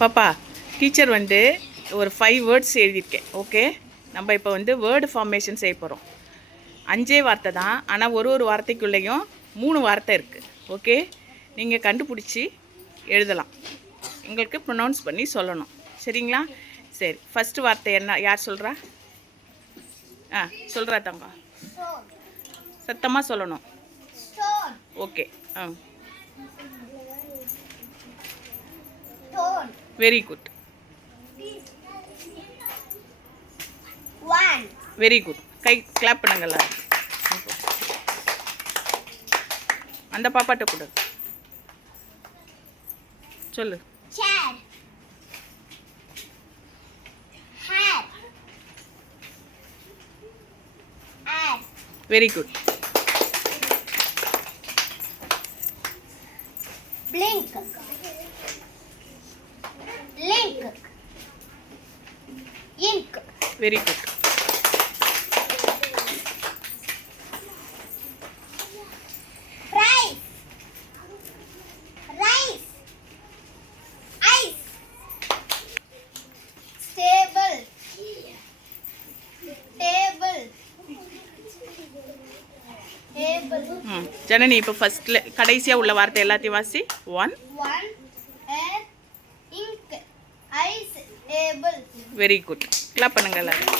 பாப்பா டீச்சர் வந்து ஒரு 5 வேர்ட்ஸ் எழுதியிருக்கேன். ஓகே, நம்ம இப்போ வந்து வேர்டு ஃபார்மேஷன் செய்ய போகிறோம். 5 வார்த்தை தான், ஆனால் ஒரு வார்த்தைக்குள்ளேயும் 3 வார்த்தை இருக்குது. ஓகே, நீங்கள் கண்டுபிடிச்சி எழுதலாம். எங்களுக்கு ப்ரொனவுன்ஸ் பண்ணி சொல்லணும். சரிங்களா? சரி, ஃபஸ்ட்டு வார்த்தை என்ன? யார் சொல்கிறா? சொல்கிறா தங்க. சத்தமாக சொல்லணும். Okay. Very good. Very good. கை கிளாப் பண்ணுங்கள்ல. அந்த பாப்பாட்ட கொடு. சொல்லு. Very good. blink link ink very good. rice ice stable table Janani இப்போ ஃபர்ஸ்ட்ல கடைசியா உள்ள வார்த்தை எல்லாத்தையும் வாசி. one air ink ice table. Very good. Clap பண்ணுங்க எல்லாரும்.